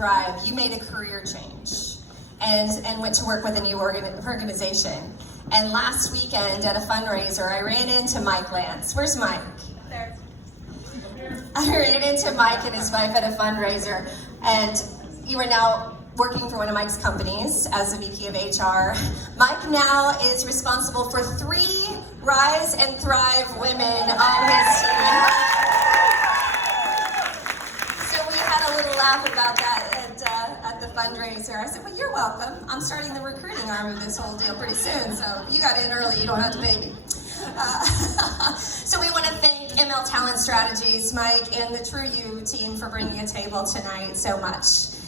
Thrive, you made a career change and went to work with a new organization. And last weekend at a fundraiser, I ran into Mike Lance. Where's Mike? There. I ran into Mike and his wife at a fundraiser, and you are now working for one of Mike's companies as the VP of HR. Mike now is responsible for 3 Rise and Thrive women on his team. So we had a little laugh about that at the fundraiser. I said, well, you're welcome. I'm starting the recruiting arm of this whole deal pretty soon, so if you got in early, you don't have to pay me. So we want to thank ML Talent Strategies, Mike, and the True You team for bringing a table tonight so much.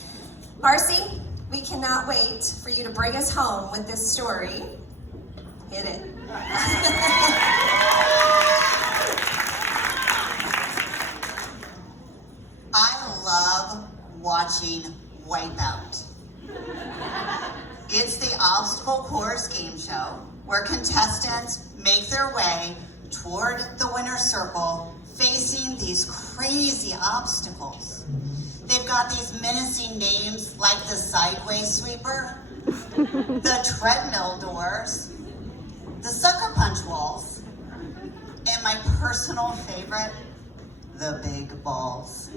Marcy, we cannot wait for you to bring us home with this story. Hit it. I love watching Wipeout. It's the obstacle course game show where contestants make their way toward the winner's circle facing these crazy obstacles. They've got these menacing names like the sideways sweeper, the treadmill doors, the sucker punch walls, and my personal favorite, the big balls.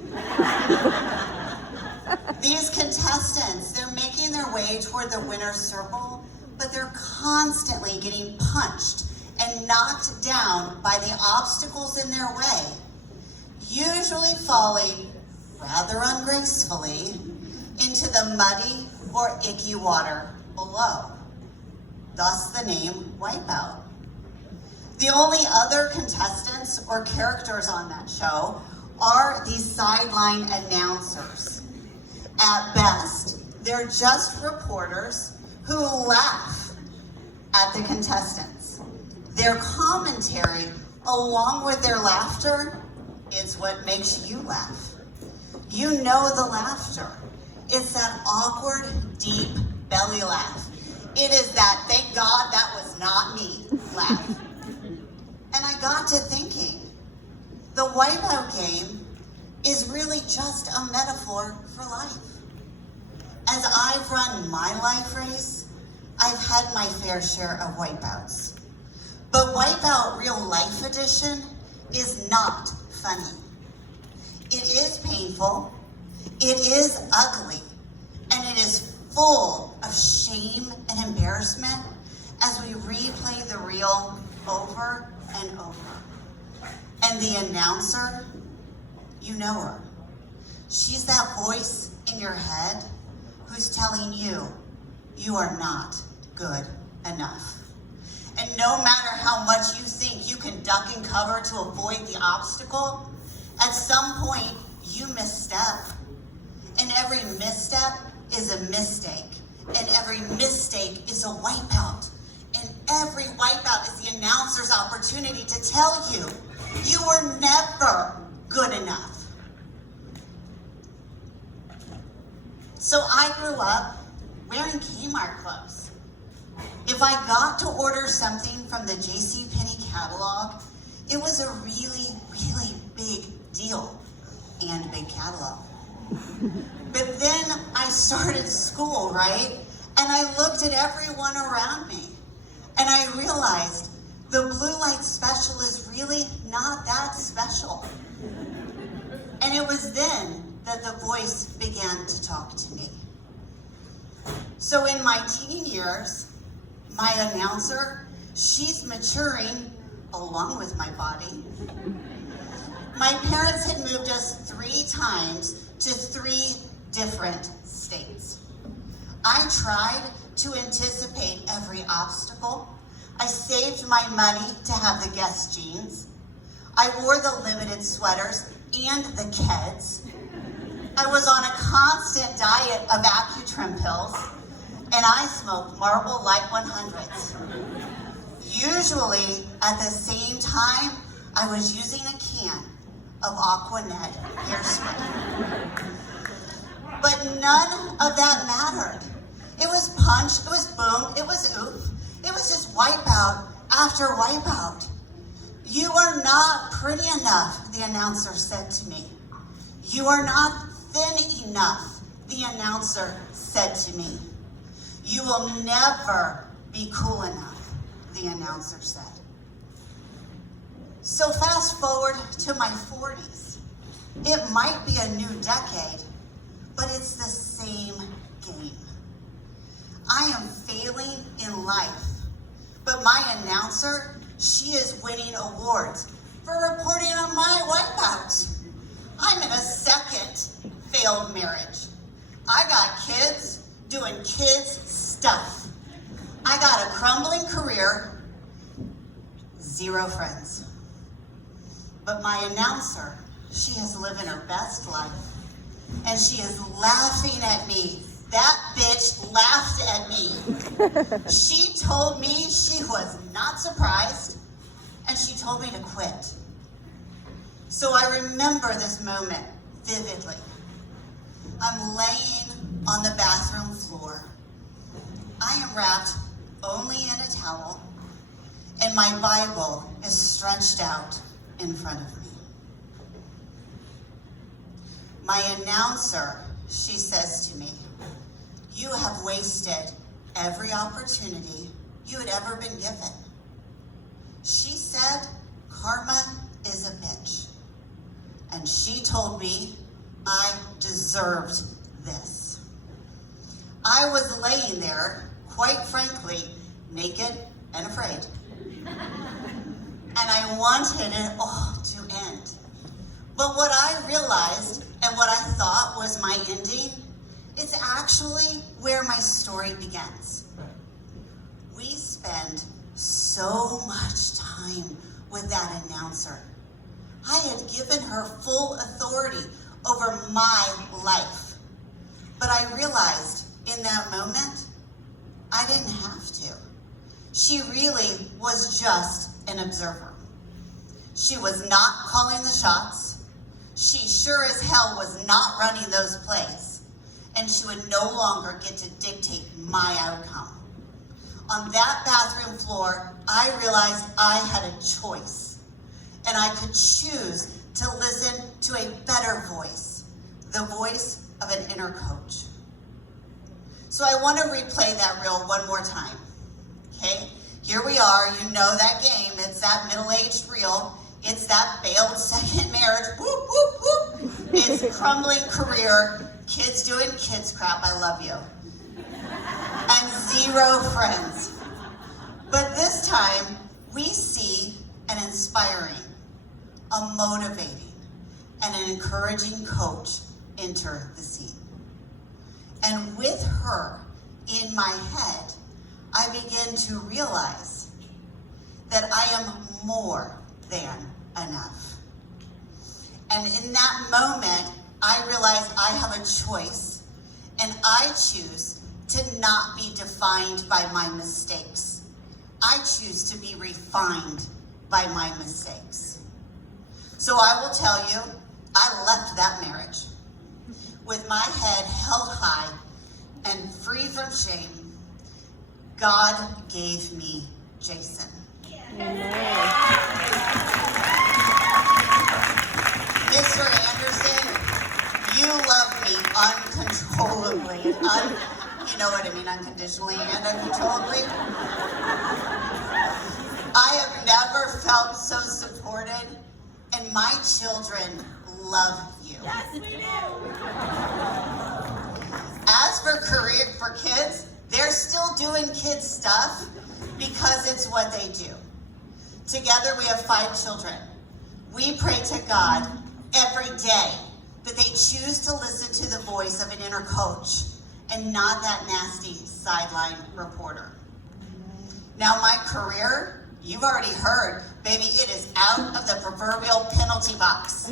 These contestants, they're making their way toward the winner's circle, but they're constantly getting punched and knocked down by the obstacles in their way, usually falling rather ungracefully into the muddy or icky water below. Thus the name Wipeout. The only other contestants or characters on that show are these sideline announcers. At best, they're just reporters who laugh at the contestants. Their commentary, along with their laughter, is what makes you laugh. You know the laughter. It's that awkward, deep belly laugh. It is that, thank God that was not me, laugh. And I got to thinking, the Wipeout game is really just a metaphor for life. As I've run my life race, I've had my fair share of wipeouts. But Wipeout Real Life Edition is not funny. It is painful, it is ugly, and it is full of shame and embarrassment as we replay the reel over and over. And the announcer, you know her. She's that voice in your head who's telling you, you are not good enough. And no matter how much you think you can duck and cover to avoid the obstacle, at some point you misstep. And every misstep is a mistake. And every mistake is a wipeout. And every wipeout is the announcer's opportunity to tell you, you were never good enough. So I grew up wearing Kmart clothes. If I got to order something from the JCPenney catalog, it was a really, really big deal and big catalog. But then I started school, right? And I looked at everyone around me and I realized the blue light special is really not that special. And it was then that the voice began to talk to me. So in my teen years, my announcer, she's maturing along with my body. My parents had moved us 3 times to 3 different states. I tried to anticipate every obstacle. I saved my money to have the Guess jeans. I wore the limited sweaters and the Keds. I was on a constant diet of Accutrim pills, and I smoked Marlboro Light 100s. Usually, at the same time, I was using a can of Aquanet hairspray. But none of that mattered. It was punch, it was boom, it was oof. It was just wipeout after wipeout. You are not pretty enough, the announcer said to me. You are not thin enough, The announcer said to me. "You will never be cool enough," the announcer said. So fast forward to my 40s. It might be a new decade, but it's the same game. I am failing in life, but my announcer, she is winning awards for reporting on my wipeout. I'm in a second failed marriage. I got kids doing kids stuff. I got a crumbling career, 0 friends. But my announcer, she is living her best life. And she is laughing at me. That bitch laughed at me. She told me she was not surprised, and she told me to quit. So I remember this moment vividly. I'm laying on the bathroom floor. I am wrapped only in a towel, and my Bible is stretched out in front of me. My announcer, she says to me, "You have wasted every opportunity you had ever been given." She said, "Karma is a bitch." And she told me I deserved this. I was laying there, quite frankly, naked and afraid. And I wanted it all to end. But what I realized and what I thought was my ending, it's actually where my story begins. We spend so much time with that announcer. I had given her full authority over my life. But I realized in that moment, I didn't have to. She really was just an observer. She was not calling the shots. She sure as hell was not running those plays. And she would no longer get to dictate my outcome. On that bathroom floor, I realized I had a choice. And I could choose to listen to a better voice, the voice of an inner coach. So I want to replay that reel one more time. Okay, here we are. You know that game. It's that middle-aged reel. It's that failed second marriage. Whoop, whoop, whoop. It's crumbling career. Kids doing kids crap. I love you. And 0 friends. But this time, we see an inspiring, a motivating, and an encouraging coach enter the scene. And with her in my head, I begin to realize that I am more than enough. And in that moment, I realize I have a choice, and I choose to not be defined by my mistakes. I choose to be refined by my mistakes. So I will tell you, I left that marriage with my head held high and free from shame. God gave me Jason. Mr. Anderson, you love me uncontrollably. You know what I mean, unconditionally and uncontrollably. I have never felt so supported, and my children love you. Yes, we do. As for kids, they're still doing kids stuff because it's what they do. Together we have 5 children. We pray to God every day that they choose to listen to the voice of an inner coach and not that nasty sideline reporter. Now my career, you've already heard, baby, it is out of the proverbial penalty box.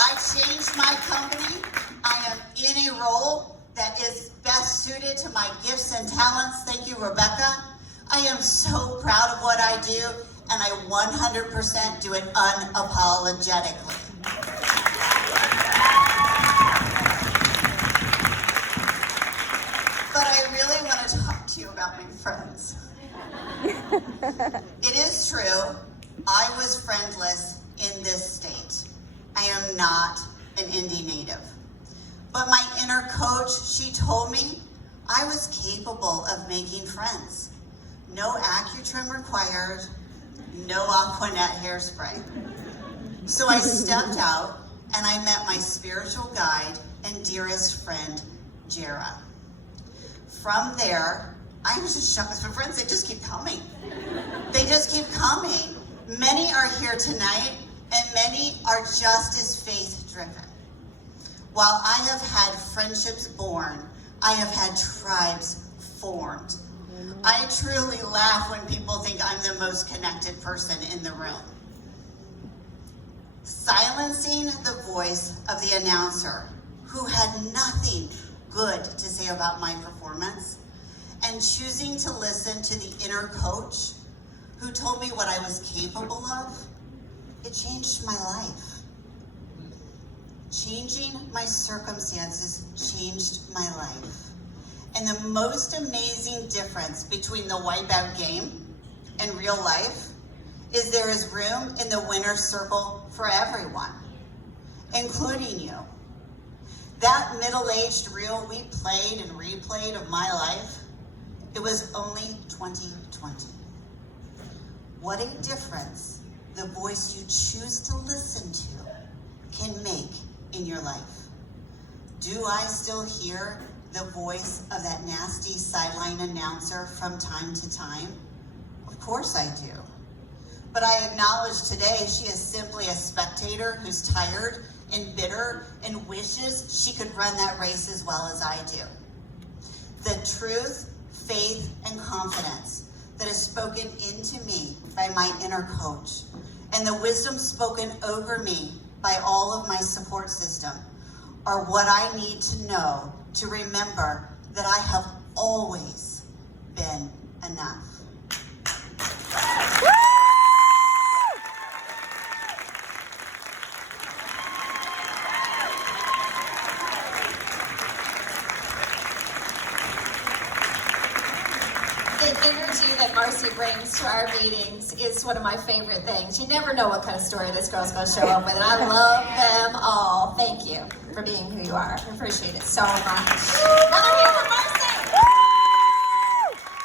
I changed my company. I am in a role that is best suited to my gifts and talents. Thank you, Rebecca. I am so proud of what I do, and I 100% do it unapologetically. But I really want to talk to you about my friends. It is true, I was friendless in this state. I am not an Indy native. But my inner coach, she told me I was capable of making friends. No Accutrim required, no Aquanet hairspray. So I stepped out and I met my spiritual guide and dearest friend, Jera. From there, I was just shocked. My friends, they just keep coming. They just keep coming. Many are here tonight, and many are just as faith-driven. While I have had friendships born, I have had tribes formed. I truly laugh when people think I'm the most connected person in the room. Silencing the voice of the announcer, who had nothing good to say about my performance, and choosing to listen to the inner coach, who told me what I was capable of, it changed my life. Changing my circumstances changed my life. And the most amazing difference between the Wipeout game and real life is there is room in the winner's circle for everyone, including you. That middle-aged reel we played and replayed of my life, it was only 2020. What a difference the voice you choose to listen to can make in your life. Do I still hear the voice of that nasty sideline announcer from time to time? Of course I do. But I acknowledge today she is simply a spectator who's tired and bitter and wishes she could run that race as well as I do. The truth, faith, and confidence that is spoken into me by my inner coach, and the wisdom spoken over me by all of my support system are what I need to know to remember that I have always been enough. The energy that Marcy brings to our meetings is one of my favorite things. You never know what kind of story this girl's going to show up with, and I love them all. Thank you for being who you are. I appreciate it so much. Another hand for Marcy.